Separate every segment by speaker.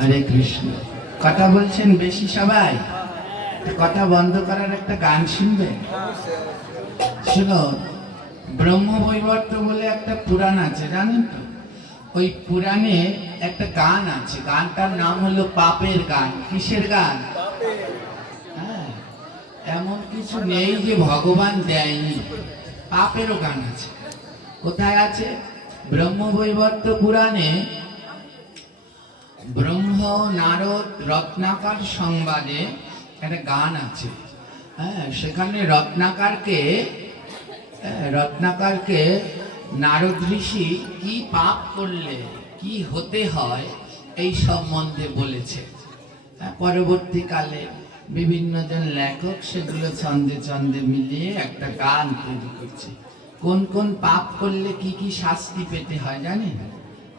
Speaker 1: হরে কৃষ্ণ। কথা বলছেন বেশি সবাই? কথা বন্ধ করার একটা গান শুনবে? শুনো ব্রহ্ম বৈবর্ত বলে একটা পুরাণ আছে, জানেন তো? ওই পুরাণে একটা গান আছে, গানটার নাম হলো পাপের গান। কিসের গান? হ্যাঁ এমন কিছু নেই যে ভগবান দেয়নি। পাপেরও গান আছে। কোথায় আছে? ব্রহ্ম বৈবর্ত পুরাণে ব্রহ্ম নারদ রত্নাকার সংবাদে একটা গান আছে। হ্যাঁ সেখানে রত্নাকারকে হ্যাঁ, রত্নাকরকে নারদ ঋষি কি পাপ করলে কি হতে হয় এই সম্বন্ধে বলেছে। হ্যাঁ, পরবর্তীকালে বিভিন্ন জন লেখক সেগুলো ছন্দে ছন্দে মিলিয়ে একটা গান তৈরি করছে। কোন কোন পাপ করলে কি কি শাস্তি পেতে হয় জানেন?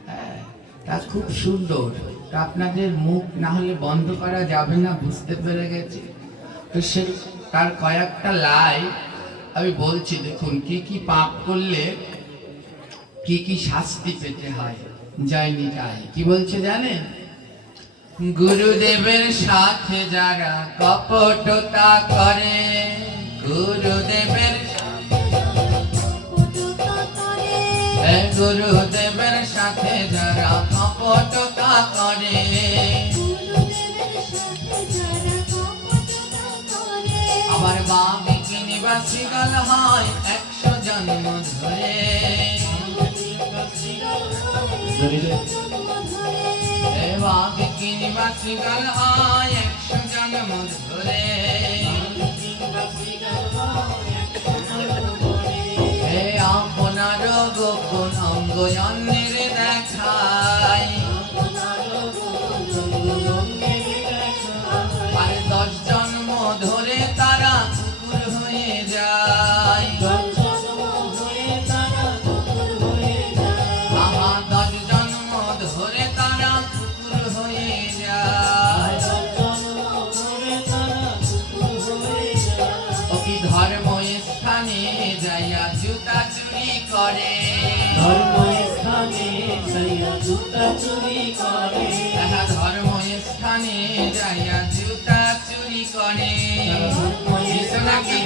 Speaker 1: হ্যাঁ তা খুব সুন্দর। তা আপনাদের মুখ না হলে বন্ধ করা যাবে না, বুঝতে পেরে গেছি। তো সে তার কয়েকটা লাই আমি বলছি, দেখুন, কি কি পাপ করলে কি কি শাস্তি পেতে হয়? যায়নি তাই কি বলছে জানেন? গুরুদেবের সাথে যারা কপটতা করে, গুরুদেবের গুরুদেবের সাথে যারা কপটতা করে, আবার বামে নিবাসী গল হয় একশো জন্ম ধরে। বামে নিবাসী গল হয় একশো জন্ম ধরে। গোপন অঙ্গ অন্যের দেখায়।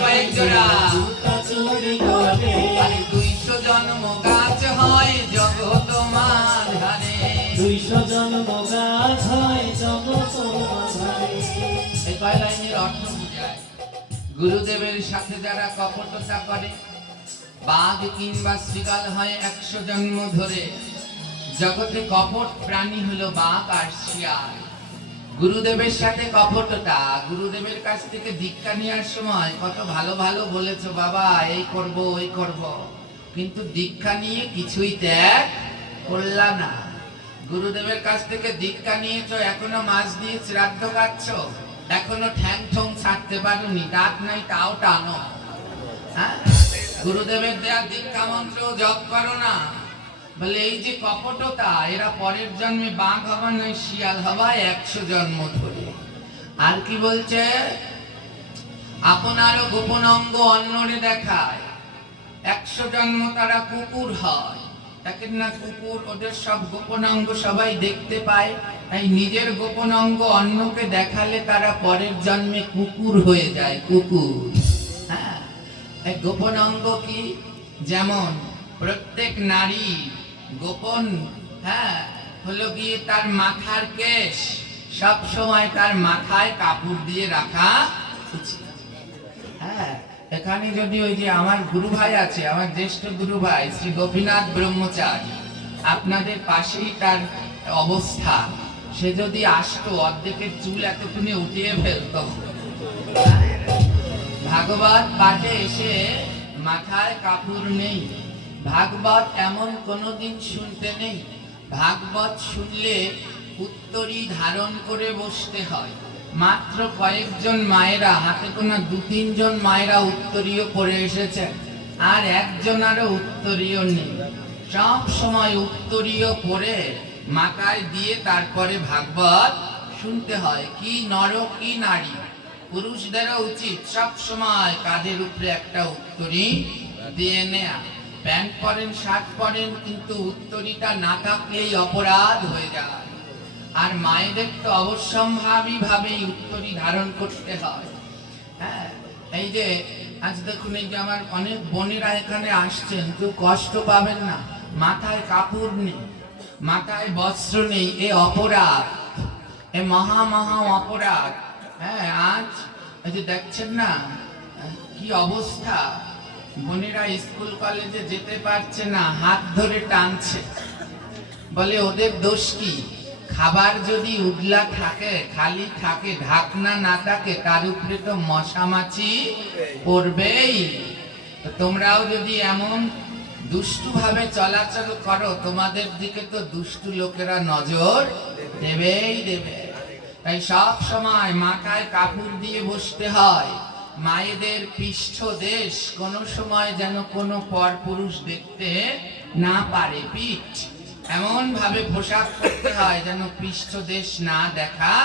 Speaker 1: কয়েক জোড়া। আরে দুইশো জন্ম গাছ হয় জগত মাঝারে
Speaker 2: দুইশো জন্ম গাছ হয় জগত মাঝারে
Speaker 1: এই কয় লাইনের অর্থ বুঝায়? গুরুদেবের সাথে যারা কপটতা করে বাঘ কিংবা শ্রীকাল হয় একশো জন্ম ধরে। জগতে কপট প্রাণী হলো বাঘ আর শিয়াল। গুরুদেবের সাথে কপটতা, গুরুদেবের কাছ থেকে দীক্ষা নেওয়ার সময় কত ভালো ভালো বলেছ, বাবা, এই করব, ওই করব। কিন্তু দীক্ষা নিয়ে কিছুই ত্যাগ করলা না। গুরুদেবের কাছ থেকে দীক্ষা নিয়েছো, এখনও মাছ দিয়ে শ্রাদ্ধ কাটছ এখনও ঠ্যাং ঠং ছাড়তে পারোনি, দাঁত নাই, তাও টানো। হ্যাঁ? গুরুদেবের দেয়া দীক্ষা মন্ত্র জপ করো না। বলে, এই যে কপটতা, এরা পরের জন্মে বাঘ হবা নয়, শিয়াল হবা একশো জন্ম ধরে। আর কি বলছে? আপনারও গোপন অঙ্গ অন্যরে দেখায়। একশো জন্ম তারা কুকুর হয়। দেখেন না, কুকুর ওদের সব গোপন অঙ্গ সবাই দেখতে পায়। তাই নিজের গোপন অঙ্গ অন্যকে দেখালে তারা পরের জন্মে কুকুর হয়ে যায়, কুকুর। হ্যাঁ গোপন অঙ্গ কি? যেমন, প্রত্যেক নারী গোপন হ্যাঁ হলো গিয়ে তার মাথার কেশ? সব সময় তার মাথায় কাপড় দিয়ে রাখা হ্যাঁ এখানে যদি ওই যে আমার গুরু ভাই আছে, আমার জ্যেষ্ঠ গুরু ভাই, শ্রী গোপীনাথ ব্রহ্মচারী, আপনাদের পাশেই তার অবস্থা। সে যদি আসতো, অর্ধেকের চুল এতক্ষণে উঠিয়ে ফেলতো। ভাগবত পাঠে এসে মাথায় কাপড় নেই। ভাগবত এমন কোনোদিন শুনতে নেই। ভাগবত শুনলে উত্তরী ধারণ করে বসতে হয়। মাত্র কয়েকজন মায়েরা, হাতে কোনা দু তিনজন মায়েরা উত্তরীয় পড়ে এসেছেন, আর একজন আরও উত্তরীয় নেই। সব সময় উত্তরীয় পড়ে মাথায় দিয়ে তারপরে ভাগবত শুনতে হয়, কি নর, কি নারী। পুরুষদেরও উচিত সব সময় কাঁধের উপরে একটা উত্তরী দিয়ে নেয়া। প্যান্ট পরেন শার্ট পরেন কিন্তু উত্তরীটা না থাকলেই অপরাধ হয়ে যায়। আর মায়েদের তো অবশ্যম্ভাবী ভাবেই উত্তরী ধারণ করতে হয়। হ্যাঁ এই যে আজ দেখুন, এই যে আমার অনেক বোনেরা এখানে আসছেন, কেউ কষ্ট পাবেন না। মাথায় কাপড় নেই, মাথায় বস্ত্র নেই, এ অপরাধ, এ মহা মহা অপরাধ। হ্যাঁ আজ এই যে দেখছেন না, কি অবস্থা? বোনেরা স্কুল কলেজে যেতে পারছে না, হাত ধরে টানছে। বলে, ওদের দোষ কি? খাবার যদি উগলা থাকে, খালি থাকে, ঢাকনা না থাকে, তার উপরে তো মশা মাছি পড়বেই। তোমরাও যদি এমন দুষ্টু ভাবে চলাচল করো, তোমাদের দিকে তো দুষ্টু লোকেরা নজর দেবেই দেবে। তাই সব সময় মাথায় কাপড় দিয়ে বসতে হয়। মায়েদের পৃষ্ঠ দেশ কোনো সময় যেন কোনো পরপুরুষ দেখতে না পারে পিঠ। এমন ভাবে পোশাক পরতে হয় যেন পৃষ্ঠ দেশ না দেখা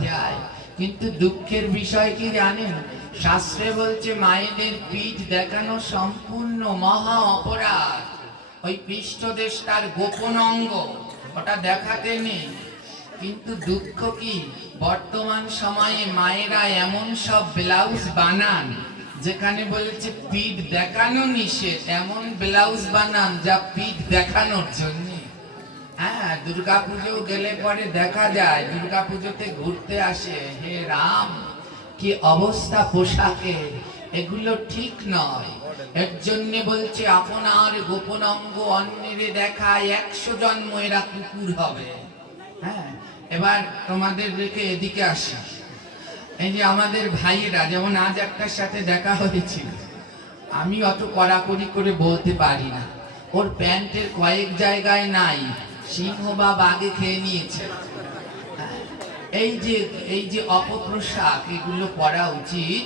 Speaker 1: যায়। কিন্তু দুঃখের বিষয় কি জানেন? শাস্ত্রে বলছে, মায়েদের পিঠ দেখানো সম্পূর্ণ মহা অপরাধ। ওই পৃষ্ঠ দেশ তার গোপন অঙ্গ, ওটা দেখাতে নেই। কিন্তু দুঃখ কি? বর্তমান সময়ে মায়েরা এমন সব ব্লাউজ বানান, যেখানে বলেছে পিঠ দেখানো নিষেধ, এমন ব্লাউজ বানান যা পিঠ দেখানোর জন্য। হ্যাঁ দুর্গা পুজো গেলে পরে দেখা যায় দুর্গা পুজোতে ঘুরতে আসে, হে রাম, কি অবস্থা পোশাকে এগুলো ঠিক নয়। এর জন্য বলছে, আপনার গোপন অঙ্গ অন্যেরে দেখায় একশো জন্ম এরা কুকুর হবে। হ্যাঁ এবার তোমাদের রেখে এদিকে আসি। এই যে আমাদের ভাইয়েরা, যেমন আজ একটার সাথে দেখা হয়েছিল, আমি অত কড়াকড়ি করে বলতে পারি না। ওর প্যান্টের কয়েক জায়গায় নাই, সিংহ বা বাগে খেয়ে নিয়েছে। এই যে এই যে অপপ্রসাদ, এগুলো পরা উচিত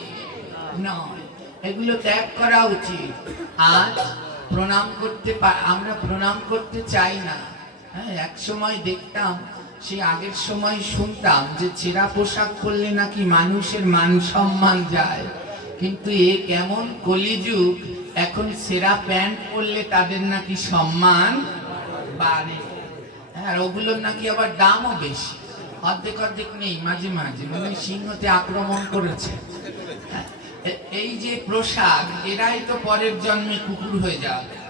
Speaker 1: নয়। এগুলো ত্যাগ করা উচিত। আজ প্রণাম করতে আমরা প্রণাম করতে চাই না। হ্যাঁ এক সময় দেখতাম সেই আগের সময় শুনতাম যে ছেঁড়া পোশাক পরলে নাকি মানুষের মান সম্মান যায়। কিন্তু এ কেমন কলিযুগ এখন সেরা প্যান্ট পরলে তাদের নাকি সম্মান বাড়ে। হ্যাঁ ওগুলোর নাকি আবার দামও বেশি। অর্ধেক অর্ধেক নেই মাঝে মাঝে মানে সিংহতে আক্রমণ করেছে। হ্যাঁ, এই যে প্রসাদ এরাই তো পরের জন্মে কুকুর হয়ে যাবে।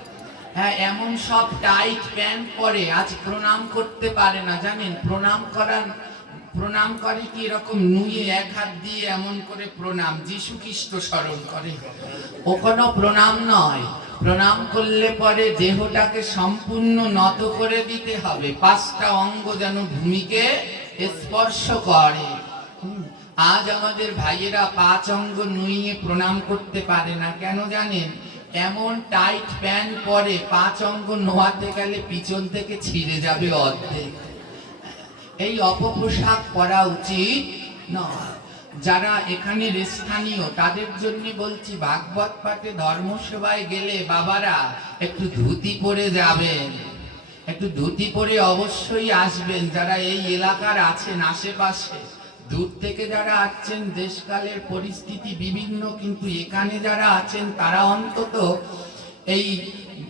Speaker 1: হ্যাঁ এমন সব টাইট প্যান্ট পরে আজ প্রণাম করতে পারে না, জানেন? প্রণাম করার, প্রণাম করে কি এরকম নুয়ে এক হাত দিয়ে এমন করে প্রণাম? যিশু খ্রিস্ট স্মরণ করে। ও কোনো প্রণাম নয়। প্রণাম করলে পরে দেহটাকে সম্পূর্ণ নত করে দিতে হবে। পাঁচটা অঙ্গ যেন ভূমিকে স্পর্শ করে। আজ আমাদের ভাইয়েরা পাঁচ অঙ্গ নুইয়ে প্রণাম করতে পারে না। কেন জানেন? এমন টাইট প্যান্ট পরে পাঁচ অঙ্গ নোয়াতে গেলে পিছন থেকে ছিঁড়ে যাবে অর্ধেক। এই অপপোশাক পরা উচিত নয়। যারা এখানের স্থানীয়, তাদের জন্য বলছি, ভাগবত পাঠে ধর্মসভায় গেলে বাবারা একটু ধুতি পরে যাবেন। একটু ধুতি পরে অবশ্যই আসবেন, যারা এই এলাকার আছেন আশেপাশে। দূর থেকে যারা আসছেন দেশকালের পরিস্থিতি বিভিন্ন, কিন্তু এখানে যারা আছেন, তারা অন্তত এই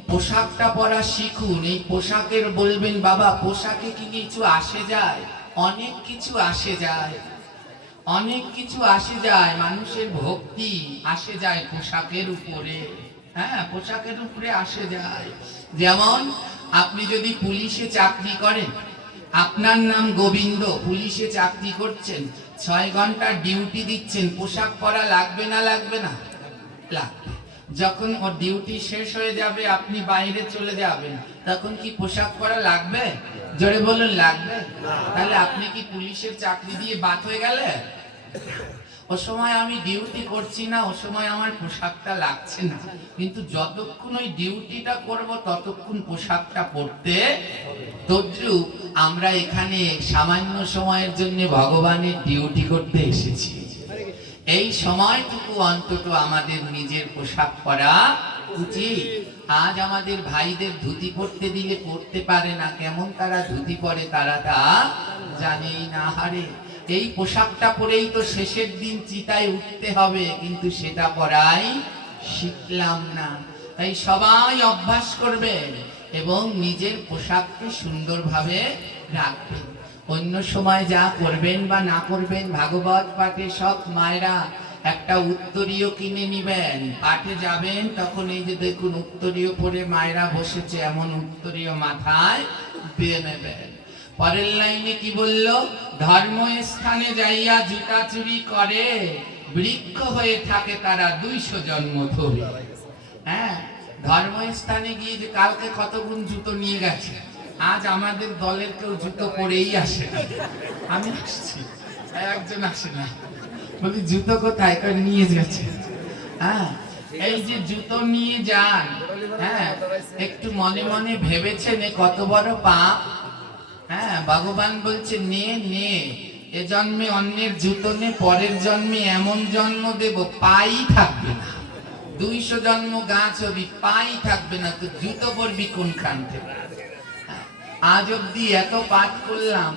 Speaker 1: পোশাকটা পরা শিখুন। এই পোশাকের বলবেন, বাবা, পোশাকে কি কিছু আসে যায়? অনেক কিছু আসে যায়। অনেক কিছু আসে যায়। মানুষের ভক্তি আসে যায় পোশাকের উপরে। হ্যাঁ পোশাকের উপরে আসে যায়। যেমন আপনি যদি পুলিশে চাকরি করেন আপনার নাম গোবিন্দ পুলিশে চাকরি করছেন ছয় ঘণ্টা ডিউটি দিচ্ছেন পোশাক পরা লাগবে না লাগবে না? লাগবে। যখন ওর ডিউটি শেষ হয়ে যাবে আপনি বাইরে চলে যাবেন তখন কি পোশাক পরা লাগবে? জোরে বলুন লাগবে? তাহলে আপনি কি পুলিশের চাকরি দিয়ে বাদ হয়ে গেলে ও সময় আমি ডিউটি করছি না, ও সময় আমার পোশাকটা লাগছে না। কিন্তু যতক্ষণ ওই ডিউটিটা করব, ততক্ষণ পোশাকটা পরতে তদ্রুপ আমরা এখানে সামান্য সময়ের জন্য ভগবানের ডিউটি করতে এসেছি। এই সময়টুকু অন্তত আমাদের নিজের পোশাক পরা উচিত। আজ আমাদের ভাইদের ধুতি পরতে দিলে পরতে পারে না, কেমন তারা ধুতি পরে তারা তা জানেই না, হারে। এই পোশাকটা পরেই তো শেষের দিন চিতায় উঠতে হবে, কিন্তু সেটা পরাই শিখলাম না। তাই সবাই অভ্যাস করবেন এবং নিজের পোশাককে সুন্দরভাবে রাখবেন অন্য সময় যা করবেন বা না করবেন, ভাগবত পাঠে সব মায়েরা একটা উত্তরীয় কিনে নিবেন। পাঠে যাবেন, তখন এই যে দেখুন উত্তরীয় পরে মায়েরা বসেছে, এমন উত্তরীয় মাথায় দিয়ে নেবেন। পরের লাইনে কি বলল? ধর্ম স্থানে যাইয়া জুতা চুরি করে, বৃক্ষ হয়ে থাকে তারা দুইশো জন্ম ধরে। হ্যাঁ ধর্মস্থানে গিয়ে যে কালকে কত গুণ জুতো নিয়ে গেছে, আজ আমাদের দলের কেউ জুতো পরেই আসে আমি আসছি একজন আসে না। বলি, জুতো কোথায়? কই নিয়ে গেছে হ্যাঁ এই যে জুতো নিয়ে যান হ্যাঁ একটু মনে মনে ভেবেছেন কত বড় পাপ। হ্যাঁ ভগবান বলছে নে নে। এ জন্মে অন্যের জুতো নে পরের জন্মে এমন জন্ম দেব পাই থাকবে না। দুইশো জন্ম গাছ হবি পাই থাকবে না তো জুতো পরবি কোনখান থেকে? হ্যাঁ, আজ অব্দি এত পাঠ করলাম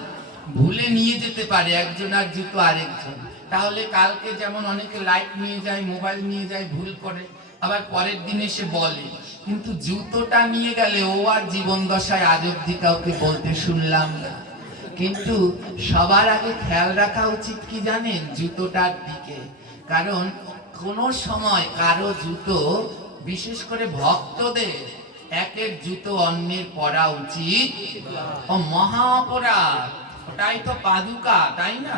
Speaker 1: ভুলে নিয়ে যেতে পারে একজন আর জুতো আরেকজন। তাহলে কালকে যেমন অনেকে লাইট নিয়ে যায় মোবাইল নিয়ে যায় ভুল করে। আবার পরের দিন এসে বলে, কিন্তু জুতোটা নিয়ে গেলে ও আর জীবন দশায় আজ অব্দি কাউকে বলতে শুনলাম না। কিন্তু সবার আগে খেয়াল রাখা উচিত কি জানেন জুতোটার দিকে। কারণ কোনো সময় কারও জুতো, বিশেষ করে ভক্তদের, একের জুতো অন্যের পরা উচিত। ও মহা অপরাধ ওটাই তো পাদুকা, তাই না?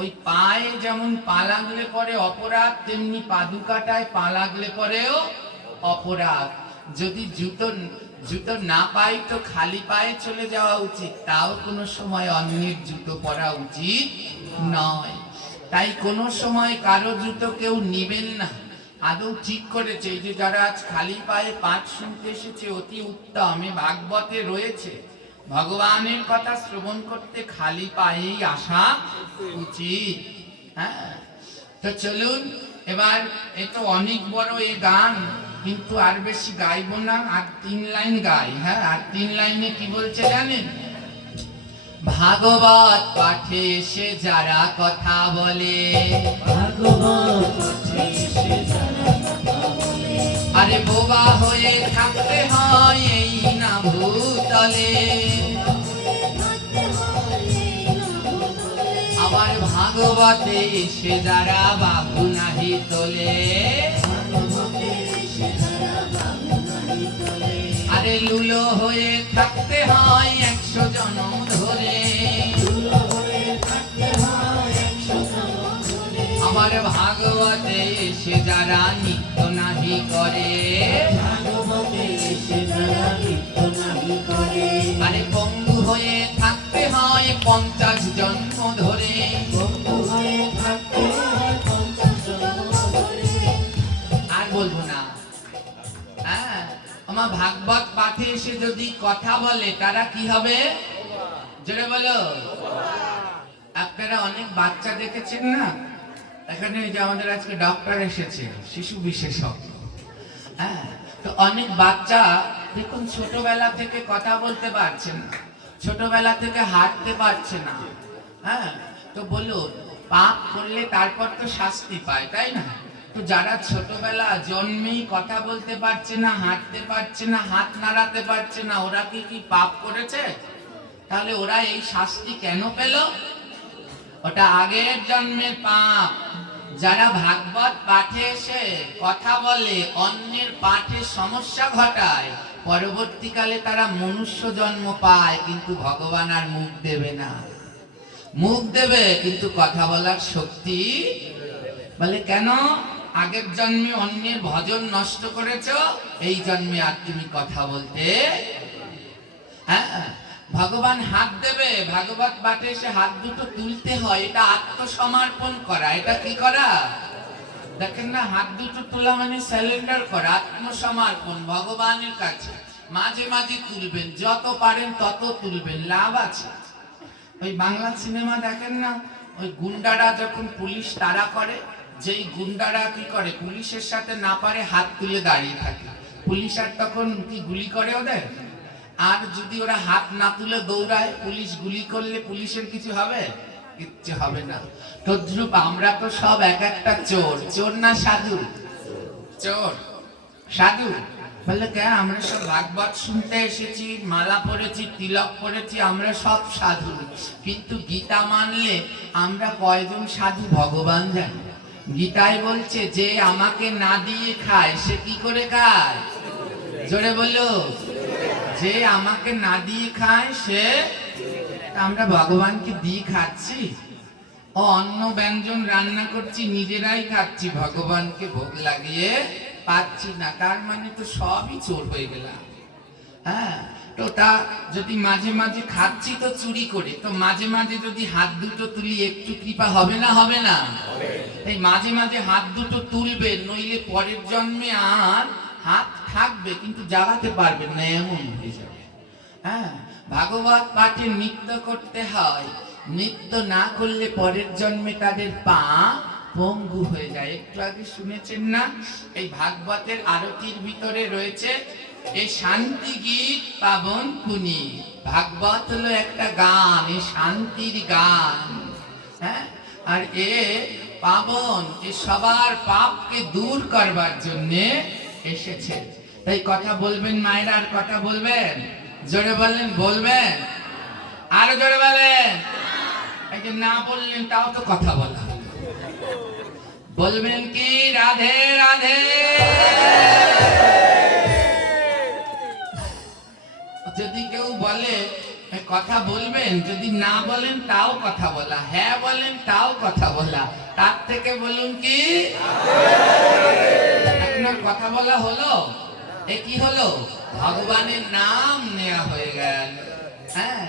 Speaker 1: ওই পায়ে যেমন পা লাগলে পরে অপরাধ, তেমনি পাদুকাটায় পা লাগলে পরেও অপরাধ। যদি জুতো জুতো না পাই তো খালি পায়ে চলে যাওয়া উচিত। তাও কোনো সময় অন্যের জুতো পরা উচিত নয়। তাই কোনো সময় কারও জুতো কেউ নেবেন না। আদৌ ঠিক করেছে? এই যে যারা আজ খালি পায়ে পাঠ শুনতে এসেছে, অতি উত্তম এ ভাগবতে রয়েছে। ভগবানের কথা শ্রবণ করতে খালি পায়েই আসা উচিত। হ্যাঁ? তো চলুন এবার এ তো অনেক বড় এই গান কিন্তু আর বেশি গাইবো না আর তিন লাইন গাই হ্যাঁ? আর তিন লাইনে কি বলছে জানেন? ভাগবত পাঠে সে যারা কথা বলে
Speaker 2: ভাগবত পাঠে বলে,
Speaker 1: আরে বোবা হয়ে থাকতে হয় এই না ভূতলে। তোলে
Speaker 2: ভাগবতে এসে যারা বাবু নাহি তোলে,
Speaker 1: আরে লুলো হয়ে থাকতে হয় একশো জনম ভাগবতে এসে যারা নিত্য নাহি করে।
Speaker 2: ভাগবতে এসে যারা নিত্য নাহি করে,
Speaker 1: আরে পঙ্গু হয়ে থাকতে হয় পঞ্চাশ জন্ম ধরে।
Speaker 2: বন্ধু হয়ে থাকতে হয় পঞ্চাশ জন্ম ধরে।
Speaker 1: আর বলব না। হ্যাঁ আমার ভাগবত পাঠে এসে যদি কথা বলে তারা কি হবে? জোরে বলো। আপনারা অনেক বাচ্চা দেখেছেন না? এখানে যে আমাদের আজকে ডক্টর এসেছে, শিশু বিশেষজ্ঞ। হ্যাঁ তো অনেক বাচ্চা দেখুন ছোটবেলা থেকে কথা বলতে পারছে না, ছোটবেলা থেকে হাঁটতে পারছে না। হ্যাঁ তো বলুন, পাপ করলে তারপর তো শাস্তি পায়, তাই না? তো যারা ছোটবেলা জন্মেই কথা বলতে পারছে না, হাঁটতে পারছে না, হাত নাড়াতে পারছে না, ওরা কি কি পাপ করেছে? তাহলে ওরা এই শাস্তি কেন পেল? ওটা আগের জন্মের পাপ। যারা ভাগবত পাঠে এসে কথা বলে, অন্যের পাঠে সমস্যা ঘটায়, পরবর্তীকালে তারা মনুষ্য জন্ম পায়, কিন্তু ভগবান আর মুখ দেবে না। মুখ দেবে, কিন্তু কথা বলার শক্তি বলে, কেন? আগের জন্মে অন্যের ভজন নষ্ট করেছ, এই জন্মে আর তুমি কথা বলতে হ্যাঁ? ভগবান হাত দেবে, ভাগবত বাটে এসে হাত দুটো তুলতে হয়, এটা আত্মসমর্পণ করা, এটা কি করা? দেখেন না, হাত দুটো তোলা মানে স্যালেন্ডার করা, আত্মসমর্পণ, ভগবানের কাছে। মাঝে মাঝে তুলবেন, যত পারেন তত তুলবেন, লাভ আছে। ওই বাংলা সিনেমা দেখেন না, ওই গুন্ডারা যখন পুলিশ তারা করে, যেই গুন্ডারা কি করে, পুলিশের সাথে না পারে হাত তুলে দাঁড়িয়ে থাকে। পুলিশ আর তখন কি গুলি করে ওদের? আর যদি ওরা হাত না তুলে দৌড়ায়, পুলিশ গুলি করলে পুলিশের কিছু হবে? কিচ্ছু হবে না। তদ্রুপ আমরা তো সব এক একটা চোর। চোর না সাধু? চোর। সাধু? বললে কে, আমরা সব ভাগবত শুনতে এসেছি, মালা পরেছি, তিলক পরেছি, আমরা সব সাধু। কিন্তু গীতা মানলে আমরা কয়জন সাধু ভগবান জানি? গীতায় বলছে, যে আমাকে না দিয়ে খায়, সে কি করে খায়? জোরে বলো যে আমাকে না দিয়ে খায় সে আমরা ভগবানকে দিয়ে খাচ্ছি? ও অন্ন ব্যঞ্জন রান্না করছি নিজেরাই খাচ্ছি ভগবানকে ভোগ লাগিয়ে পাচ্ছি না। তার মানে তো সবই চোর হয়ে গেলাম। হ্যাঁ তো তা যদি মাঝে মাঝে খাচ্ছি তো চুরি করে তো মাঝে মাঝে যদি হাত দুটো তুলি একটু কৃপা হবে না হবে না? এই মাঝে মাঝে হাত দুটো তুলবে নইলে পরের জন্মে আর হাত থাকবে, কিন্তু জাগাতে পারবেন না, এমন হয়ে যাবে। হ্যাঁ ভাগবত পাঠে নৃত্য করতে হয়। নৃত্য না করলে পরের জন্মে তাদের পা পঙ্গু হয়ে যায়। একটু আগে শুনেছেন না? এই ভাগবতের আরতির ভিতরে রয়েছে এই শান্তি গীত পাবন পুনি ভাগবত হলো একটা গান এই শান্তির গান। হ্যাঁ আর এ পাবন, এ সবার পাপকে দূর করবার জন্যে এসেছে। তাই কথা বলবেন মায়েরা, আর কথা বলবেন? জোরে বললেন বলবেন? আরও জোরে বলেন। এই না বললেন, তাও তো কথা বলা বলবেন কি? রাধে রাধে। যদি কেউ বলে কথা বলবেন, যদি না বলেন, তাও কথা বলা। হ্যাঁ বলেন, তাও কথা বলা। তার থেকে বলুন কি? কথা বলা হলো? এ কি হলো? ভগবানের নাম নেওয়া হয়ে গেল। হ্যাঁ?